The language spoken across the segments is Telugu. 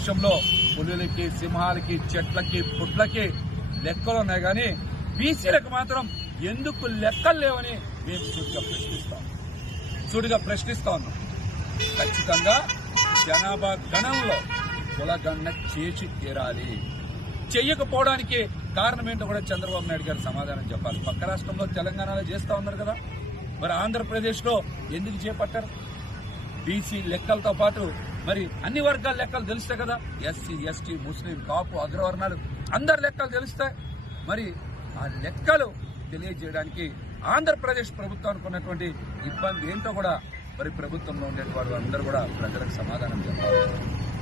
భారతదేశంలో పులులకి సింహాలకి చెట్లకి పుట్లకి లెక్కలు ఉన్నాయి కానీ బీసీలకు మాత్రం ఎందుకు లెక్కలు లేవని మేము సూటిగా ప్రశ్నిస్తాం. సూటిగా ప్రశ్నిస్తా ఉన్నాం. ఖచ్చితంగా జనాభా గణంలో కులగణన చేసి తీరాలి. చెయ్యకపోవడానికి కారణం ఏంటో కూడా చంద్రబాబు నాయుడు గారు సమాధానం చెప్పాలి. పక్క రాష్ట్రంలో తెలంగాణలో చేస్తా ఉన్నారు కదా. మరి ఆంధ్రప్రదేశ్లో ఎందుకు చేపట్టారు? బీసీ లెక్కలతో పాటు మరి అన్ని వర్గాల లెక్కలు తెలుస్తాయి కదా. ఎస్సీ ఎస్టీ ముస్లిం కాపు అగ్రవర్ణాలు అందరి లెక్కలు తెలుస్తాయి. మరి ఆ లెక్కలు తెలియజేయడానికి ఆంధ్రప్రదేశ్ ప్రభుత్వానికి ఉన్నటువంటి ఇబ్బంది ఏంటో కూడా మరి ప్రభుత్వంలో ఉండేటువంటి అందరూ కూడా ప్రజలకు సమాధానం చెప్పాలి.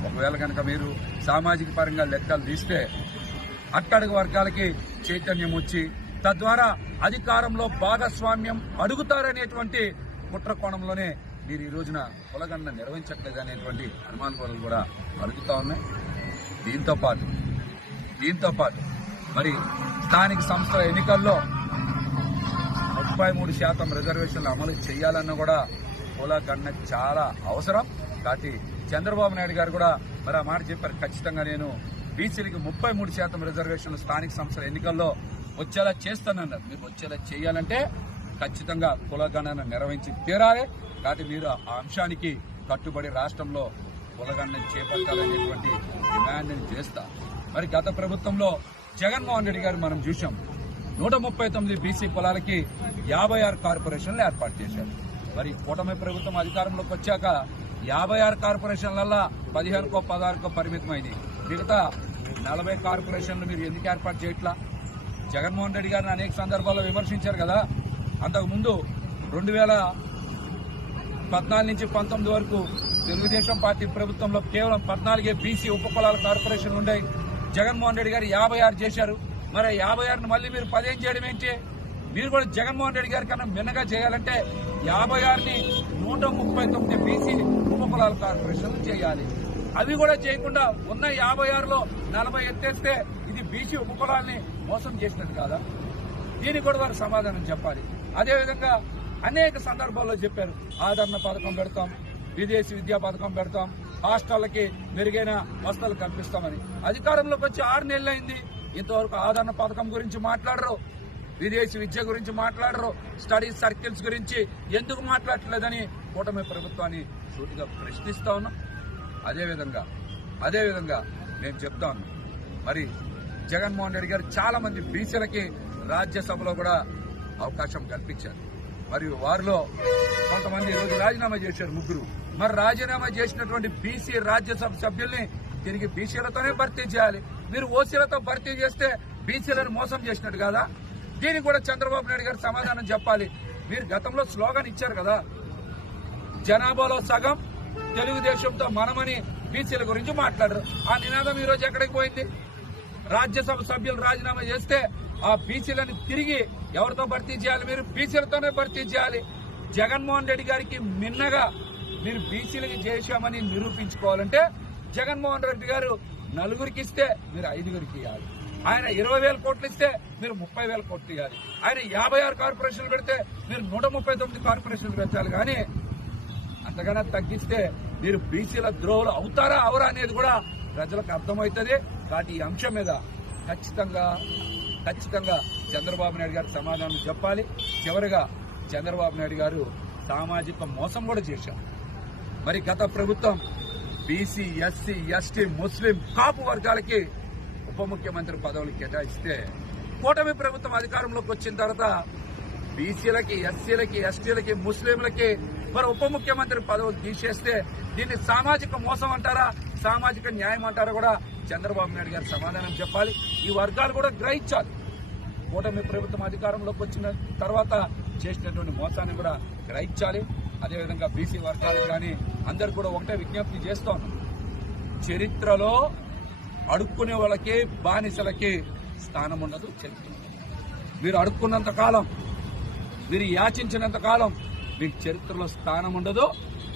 ఒకవేళ కనుక మీరు సామాజిక పరంగా లెక్కలు తీస్తే అట్టడుగు వర్గాలకి చైతన్యం వచ్చి తద్వారా అధికారంలో భాగస్వామ్యం అడుగుతారనేటువంటి కుట్ర కోణంలోనే మీరు ఈ రోజున కులగన్న నిర్వహించట్లేదు అనేటువంటి అనుమానాలు కూడా అడుగుతా ఉన్నాయి. దీంతో పాటు దీంతో పాటు మరి స్థానిక సంస్థల ఎన్నికల్లో ముప్పై మూడు శాతం రిజర్వేషన్లు అమలు చేయాలన్న కూడా కులగన్న చాలా అవసరం. కాబట్టి చంద్రబాబు నాయుడు గారు కూడా మరి ఆ మాట చెప్పారు. ఖచ్చితంగా నేను బీసీలకి ముప్పై మూడు శాతం రిజర్వేషన్లు స్థానిక సంస్థల ఎన్నికల్లో వచ్చేలా చేస్తానన్నారు. మీరు వచ్చేలా చేయాలంటే ఖచ్చితంగా కులగణన నిర్వహించి తీరాలి. కాబట్టి మీరు ఆ అంశానికి కట్టుబడి రాష్ట్రంలో కులగణన చేపట్టాలనేటువంటి డిమాండ్ చేస్తా. మరి గత ప్రభుత్వంలో జగన్మోహన్ రెడ్డి గారు మనం చూసాం నూట ముప్పై తొమ్మిది బీసీ కులాలకి యాభై ఆరు కార్పొరేషన్లు ఏర్పాటు చేశారు. మరి కూటమి ప్రభుత్వం అధికారంలోకి వచ్చాక యాభై ఆరు కార్పొరేషన్లల్లా పదిహేనుకో పదహారుకో పరిమితమైంది మిగతా నలభై కార్పొరేషన్లు మీరు ఎందుకు ఏర్పాటు చేయట్లా? జగన్మోహన్ రెడ్డి గారిని అనేక సందర్భాల్లో విమర్శించారు కదా. అంతకుముందు రెండు వేల పద్నాలుగు నుంచి పంతొమ్మిది వరకు తెలుగుదేశం పార్టీ ప్రభుత్వంలో కేవలం పద్నాలుగే బీసీ ఉపకులాల కార్పొరేషన్ ఉన్నాయి జగన్మోహన్ రెడ్డి గారు యాభై ఆరు చేశారు. మరి యాభై ఆరును మళ్ళీ మీరు పదిహేను చేయడం ఏంటి? మీరు కూడా జగన్మోహన్ రెడ్డి గారి కన్నా మిన్నగా చేయాలంటే యాభై ఆరుని నూట ముప్పై తొమ్మిది బీసీ ఉపకులాల కార్పొరేషన్లు చేయాలి. అవి కూడా చేయకుండా ఉన్న యాభై ఆరులో నలభై ఎత్తేస్తే ఇది బీసీ ఉపకులాల్ని మోసం చేసినట్టు కాదా? దీనికి కూడా వారు సమాధానం చెప్పాలి. అదేవిధంగా అనేక సందర్భాల్లో చెప్పారు ఆదరణ పథకం పెడతాం విదేశీ విద్యా పథకం పెడతాం హాస్టళ్ళకి మెరుగైన వసతులు కల్పిస్తామని. అధికారంలోకి వచ్చి ఆరు నెలలు అయింది ఇంతవరకు ఆదరణ పథకం గురించి మాట్లాడరు విదేశీ విద్య గురించి మాట్లాడరు స్టడీ సర్కిల్స్ గురించి ఎందుకు మాట్లాడట్లేదని కూటమి ప్రభుత్వాన్ని సూటిగా ప్రశ్నిస్తా ఉన్నాం. అదేవిధంగా అదేవిధంగా నేను చెప్తాను మరి జగన్మోహన్ రెడ్డి గారు చాలా మంది బీసీలకి రాజ్యసభలో కూడా అవకాశం కల్పించారు. మరియు వారిలో కొంతమంది ఈరోజు రాజీనామా చేశారు ముగ్గురు. మరి రాజీనామా చేసినటువంటి బీసీ రాజ్యసభ సభ్యుల్ని తిరిగి బీసీలతోనే భర్తీ చేయాలి. మీరు ఓసీలతో భర్తీ చేస్తే బీసీలను మోసం చేసినట్టు కదా? దీనికి కూడా చంద్రబాబు నాయుడు గారు సమాధానం చెప్పాలి. మీరు గతంలో స్లోగన్ ఇచ్చారు కదా. జనాభాలో సగం తెలుగుదేశంతో మనమని బీసీల గురించి మాట్లాడరు. ఆ నినాదం ఈ రోజు ఎక్కడికి పోయింది? రాజ్యసభ సభ్యులు రాజీనామా చేస్తే ఆ బీసీలను తిరిగి ఎవరితో భర్తీ చేయాలి? మీరు బీసీలతోనే భర్తీ చేయాలి. జగన్మోహన్ రెడ్డి గారికి మిన్నగా మీరు బీసీలకి చేశామని నిరూపించుకోవాలంటే జగన్మోహన్ రెడ్డి గారు నలుగురికి ఇస్తే మీరు ఐదుగురికి ఇవ్వాలి. ఆయన ఇరవై వేల కోట్లు ఇస్తే మీరు ముప్పై వేల కోట్లు ఇవ్వాలి. ఆయన యాభై ఆరు కార్పొరేషన్లు పెడితే మీరు నూట ముప్పై తొమ్మిది కార్పొరేషన్లు పెట్టాలి. కానీ అంతకన్నా తగ్గిస్తే మీరు బీసీల ద్రోహులు అవుతారా? అవరా అనేది కూడా ప్రజలకు అర్థమవుతుంది. కాబట్టి ఈ అంశం మీద ఖచ్చితంగా ఖచ్చితంగా చంద్రబాబు నాయుడు గారు సమాధానం చెప్పాలి. చివరిగా చంద్రబాబు నాయుడు గారు సామాజిక మోసం కూడా చేశారు. మరి గత ప్రభుత్వం BC SC ST Muslim Kapu వర్గాలకి ఉప ముఖ్యమంత్రి పదవులు కేటాయిస్తే కూటమి ప్రభుత్వం అధికారంలోకి వచ్చిన తర్వాత బీసీలకి ఎస్సీలకి ఎస్టీలకి ముస్లింలకి మరి ఉప ముఖ్యమంత్రి పదవులు తీసేస్తే దీన్ని సామాజిక మోసం అంటారా? సామాజిక న్యాయం అంటారో కూడా చంద్రబాబు నాయుడు గారు సమాధానం చెప్పాలి. ఈ వర్గాలు కూడా గ్రహించాలి. కూటమి ప్రభుత్వం అధికారంలోకి వచ్చిన తర్వాత చేసినటువంటి మోసాన్ని కూడా గ్రహించాలి. అదేవిధంగా బీసీ వర్గాలకు కానీ అందరు కూడా ఒకటే విజ్ఞప్తి చేస్తాం చరిత్రలో అడుక్కునే వాళ్ళకి బానిసలకి స్థానం ఉండదు చరిత్ర. మీరు అడుక్కున్నంత కాలం మీరు యాచించినంత కాలం మీకు చరిత్రలో స్థానం ఉండదు.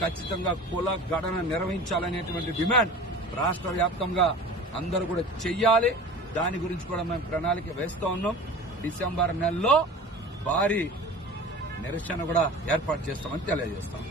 ఖచ్చితంగా కుల గణన నిర్వహించాలనేటువంటి డిమాండ్ రాష్ట్ర వ్యాప్తంగా అందరూ కూడా చెయ్యాలి. దాని గురించి కూడా మేము ప్రణాళిక వేస్తూ ఉన్నాం. డిసెంబర్ నెలలో భారీ నిరసన కూడా ఏర్పాటు చేస్తామని తెలియజేస్తాం.